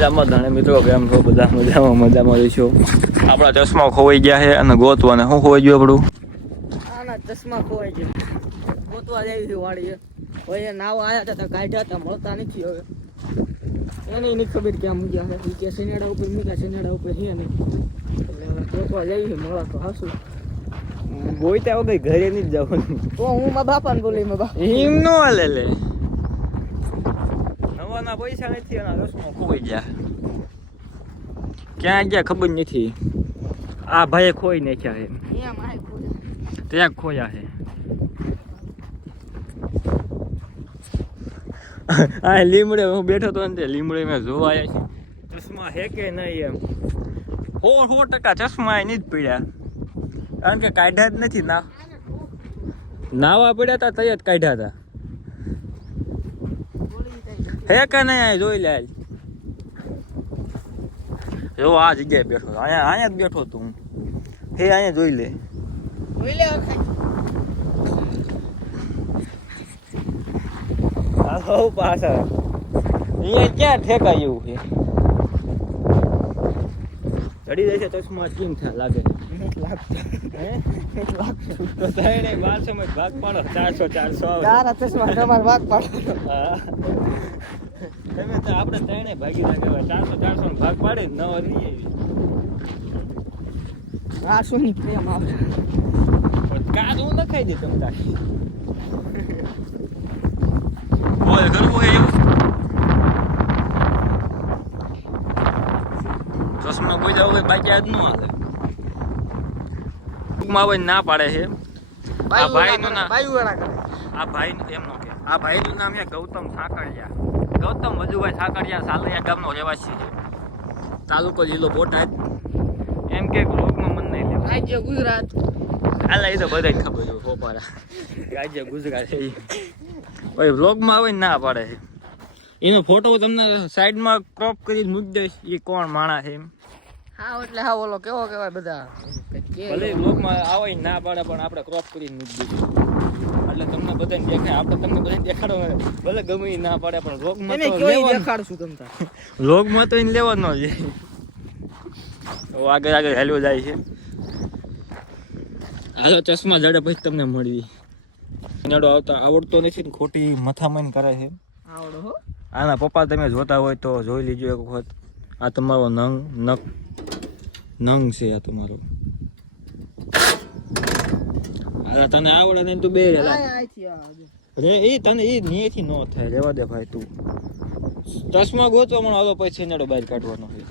મજામાં ધણે મિત્રો કેમ છો બધા મજામાં રહીશું. આપણા ચશ્મા ખોવાઈ ગયા છે અને ગોતવાને શું ખોવાઈ ગયું આપણું? આના ચશ્મા ખોવાઈ ગયા. ગોતવા જઈ છે વાડીએ. ભાઈ નાવા આવ્યા હતા તો કાઢ્યા હતા, મળતા નથી હવે. એને નહીં ખબર ક્યાં મૂક્યા છે. કે શનિયાળા ઉપર મૂક્યા, શનિયાળા ઉપર છે નહીં. એટલે ગોતવા જઈ છે, મળા તો હાસું. ગોઈતા વગર ઘરે નહીં જવાનું. તો હું મારા બાપાને બોલી મારા બાપા. એમ નો હાલે લે. નવાના પૈસા નથી અને ચશ્મા ખોવાઈ ગયા. ક્યાં ગયા ખબર નથી. આ ભાઈએ ખોઈ નાખ્યા છે. અહીંયા મારે ખોયા. ત્યાં ખોયા છે. આ લીમડે હું બેઠો તો ને લીમડે મેં જોવા આવ્યા છે. ચશ્મા હે કે નહીં એમ 100% ચશ્મા એ નહીં જ પડ્યા. કારણ કે કાઢ્યા જ નથી નાવા પડ્યા હતા તૈયાર કાઢ્યા હતા. હે કે નહીં આ જોઈ લે. જો આ જગ્યાએ બેઠો અહીંયા જ બેઠો તું. હે અહીંયા જોઈ લે. જોઈ લે પાછળ અહીંયા ક્યાં ઠેકાયું છે? ચડી જાય છે ચશ્મા કેમ થાય લાગે? તો તને 1200 માં ભાગ પાડો. 400 ચશ્મા તમારે ભાગ પાડો. તમે તો આપણે ત્રણે ભાગી નાખ્યા. 400 નો ભાગ પાડે ન રહી 800 ની પ્રેમ આવે. કાચ હું ન ખાઈ દે તમતા. બોલ કરવું એવું ચશ્મા કોઈ જાવ બાકી આજ નું હાલે. આવે ના પાડે છે. આ ભાઈનું નામ આ ભાઈ એમ નો કે આ ભાઈનું નામ છે ગૌતમ સાકરિયા. ગૌતમ વજુભાઈ સાકરિયા સાલૈયા ગામનો રહેવાસી છે. તાલુકો જિલ્લો બોટાદ. એમ કે ગ્રુપમાં મન નહીં લેવા. રાજ્ય ગુજરાત. આલા એ તો બધાને ખબર છે. ખોપારા રાજ્ય ગુજરાત છે. ભાઈ વ્લોગમાં આવે ને ના પાડે છે. એનો ફોટો તમને સાઈડમાં ક્રોપ કરી મૂકી દઈશ. એ કોણ માણા છે એમ. હા એટલે હા ઓલો કેવો કહેવાય બધા. ભલે વ્લોગમાં આવે ના પાડે પણ આપણે ક્રોપ કરીને મૂકી દઈશું. એટલે તમને બધાને દેખાય. આપણે તમને બધાને દેખાડો ભલે ગમે ના પાડે પણ વ્લોગમાં તો દેખાડશું તમને. વ્લોગમાં તો એને લેવાનો જ. આગળ હેલવો જાય છે. હાલો ચશ્મા જડે પછી તમને મળવી. આવડતો નથી ને ખોટી મથામણ કરે છે. આવડો હો. આના પપ્પા તમે જોતા હોય તો જોઈ લીજો એક વખત. આ તમારો નંગ છે. આ તમારો તને આવડે નહીં તું બે રે. એ તને એ નીથી ન થાય. રેવા દે ભાઈ તું. ચશ્મા ગોતવા મને હાલો પછી સેનાડો બહાર કાઢવાનો છે.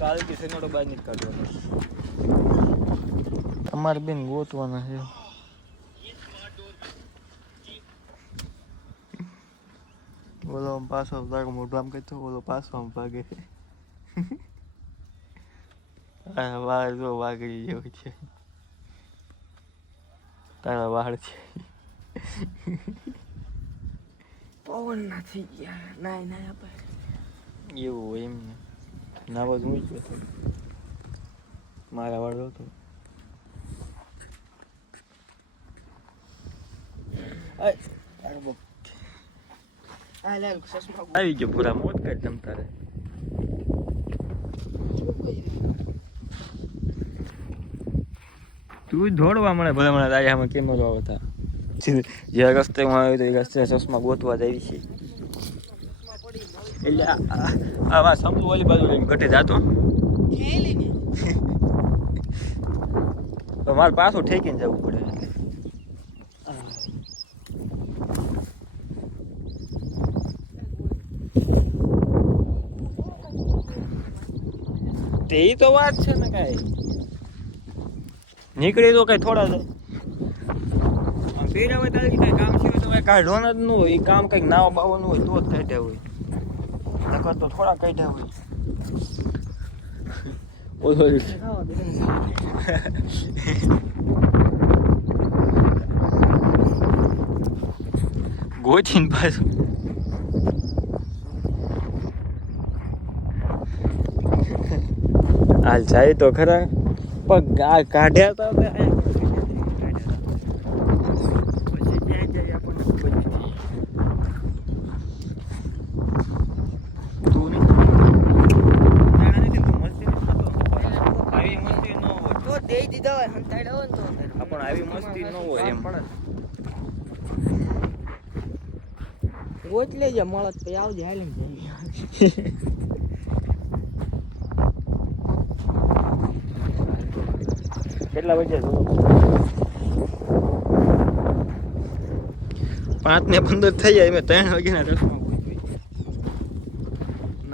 કાલથી સેનાડો બહાર નથી કાઢવાનો. તમારે બેન ગોતવાના છે. બોલો પાછો મોઢું આમ કહેતો બોલો પાછો આમ ભાગે. વાળ જો વાગડી જેવું છે. તારા વાળ છે. પવન નથી ગયા. નાય નાય આપણે એવું હોય એમ ને. નાવા જ હું જ મારા વાળ હતો. આવી ગયો પૂરા મોત કરી તમ તારે. તું દોડવા મળે ભલે મને દાયામાં કેમ ન આવતા. જે રસ્તે હું આવ્યો તો એ રસ્તે ચશ્મા ગોતવા જાય છે. એટલે આવા સમૂહ ઓલી બાજુ લઈને ઘટે જાતો તો મારે પાછું ઠેકીને જવું પડે. તે તો વાત છે ને. કઈ નીકળી તો કઈ થોડા તો પેલા હોય તારી કઈ કામ સિવાય તો કઈ કાઢવાનું જ ન હોય. એ કામ કઈક નાવા બાવાનું હોય તો જ કાઢ્યા હોય. નકર તો થોડા કાઢ્યા હોય. ગોચીને પાછું હાલ જાય તો ખરા પણ આ કાઢ્યા તો આવી મસ્તી ન હોય એમ. ગોચ લેજે મળત તો આવજે હાલીને જઈએ. કેટલા વાગે 5:15 થઈ જાય. મેં 3 વાગ્યાના ચશ્મા પૂછ્યું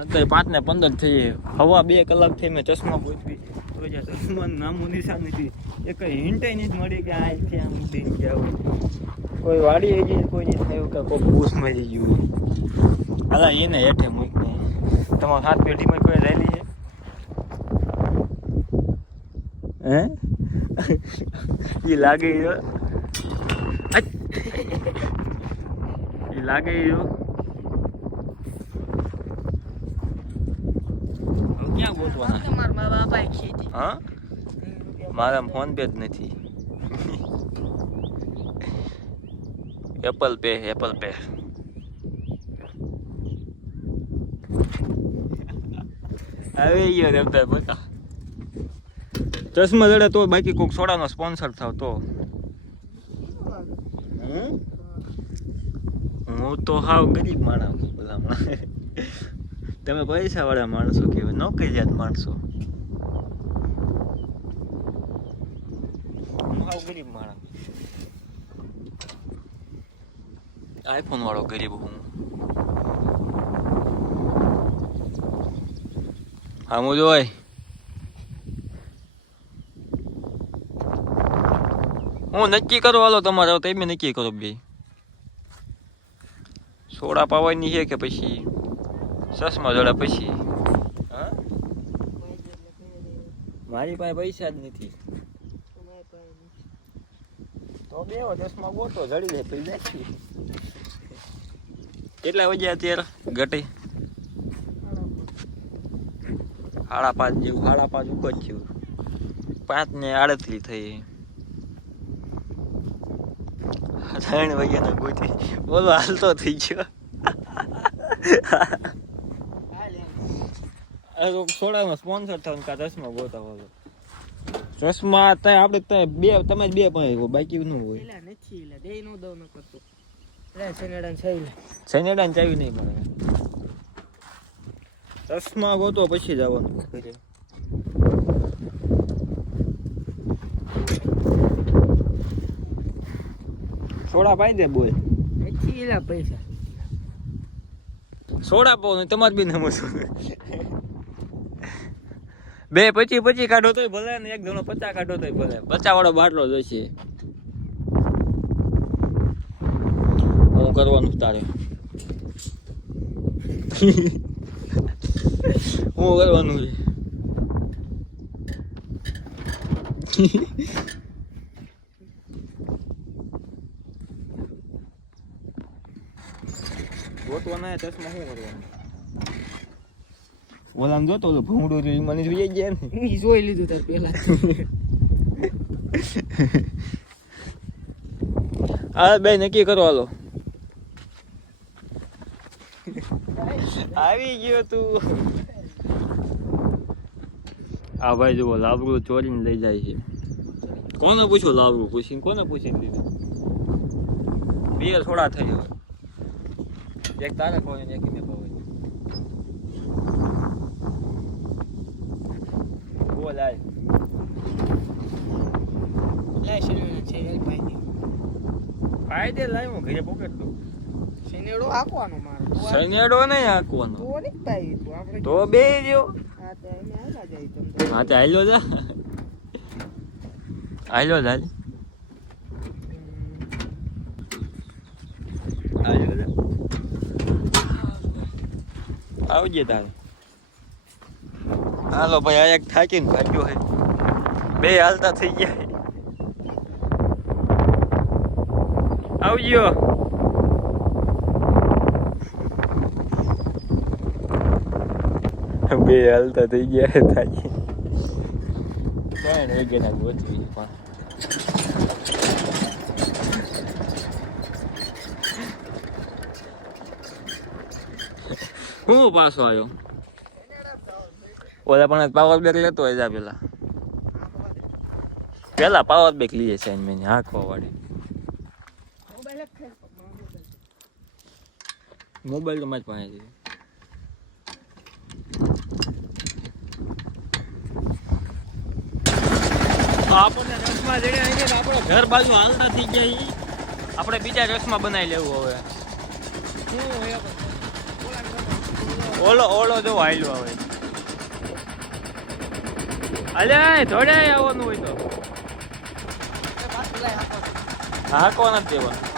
નથી. 5:15 થઈ જાય. હવા 2 કલાક થઈ મેં ચશ્મા પૂછવી તો જ્યાં ચશ્માનું નામું નિશાન નથી. એ કઈ હિન્ટય નહીં મળી કે આ છે આમ ઉડીને ગયા હોય. કોઈ વાડી આવી જાય કોઈ નહીં થયું કે કોઈ ભૂસ મરી ગયું. હાલા એને હેઠે મૂકને તમારા હાથ પેઢીમાં કોઈ રહેલી છે હે? એ લાગે ક્યાં ગોતવાના? મારા બાપા ખેતી. હા મારા ફોન પે જ નથી. એપલ પે આવી ગયો રમતા બતા ચશ્મા જડે તો બાકી કોઈક સોડાનો સ્પોન્સર થાવ તો. હું તો હાવ ગરીબ માણસ ભલામણ. તમે પૈસા વાળા માણસો કહેવાય, નોકરિયાત માણસો. હું હાવ ગરીબ માણસ. આઈફોન વાળો ગરીબ હું. હા હું જોય હું નક્કી કરો હાલો તમારે તમે નક્કી કરો બે. સોડા પાવાની છે કે પછી ચશ્મા જડા પછી? હા મારી પાસે પૈસા જ નથી. તો બે ચશ્મા ગોતો જડી જાય પછી નાખી. કેટલા વાગ્યા અત્યારે ઘટે? 5:30 જેવું. 5:30 ઉપર થયું. 5:38 થઈ. 3 વાગ્યાના ગોતી બોલો હાલતો થઈ ગયો. સોડાનો સ્પોન્સર થવાનું કા ચશ્મા ગોતા બોલો. ચશ્મા ત્યાં આપણે ત્યાં બે તમે બે પણ બાકી નું હોય. નથી દે નો દઉં ન કરતો. સનેડા ચાવી નહીં મળે. ચશ્મા ગોતો પછી જવાનું ઘરે. સોડા પાઈ દે બોલ. પૈસા સોડા પાવ ને તમારે બી નમો. 2 25 કાઢો તોય ભલે ને 1 જણો 50 કાઢો તોય ભલે. 50 વાળો બાટલો જોઈશે. હું કરવાનું તારે. હું કરવાનું છે. ગોતવાના ચશ્મા શું કરવાનું? ઓલામ જોતો ઓલો ભૂંડું મને જોઈએ ગયા ને. જોઈ લીધું તાર પેલા. હા બે નક્કી કરો હાલો. આવી ગયો તું. આ ભાઈ જુઓ લાવડું ચોરીને લઈ જાય છે. કોને પૂછો લાવડું પૂછીને કોને પૂછીને લીધું? 2 થોડા થઈ હવે. એક તારે કોઈ ને એક મેં કોઈ. બોલ આય. લે શેનેડો છે એ પાઈ દે લાય હું ઘરે પોકેટ દઉં. શેનેડો આકવાનો મારો. સનેડો નહીં આકવાનો. તો નહીં પાઈ તું આપણે તો બે રહ્યો. હા તો એને આલા જાય તમ. હા તો હાલ્યો જા. હાલ્યો જા. હાલ્યો જા. આવજે તારે. હાલો ભાઈ આ એક થાકીને ભાગ્યો હે. 2 હાલતા થઈ ગયા. આવજો. બે હાલતા થઈ ગયા થાકી. 3 વાગ્યાના ગોતવી પણ. હું પાછો આવ્યો. ઓલા પણ પાવર બેગ લેતો હોય જા પેલા. પેલા પાવર બેક લઈએ છે મેં હાંકવા વાળી મોબાઈલ તો મારી પાસે છે આપણને રસમાં જઈને આવી ગયા આપણે ઘર બાજુ હાલતા થઈ ગયા ઈ આપણે બીજા રસમાં બનાવી લેવું હવે ઓલો જો હાલ્યો આવે અલે થોડે આવવાનું હોય તો હાંકવા નથી દેવાનું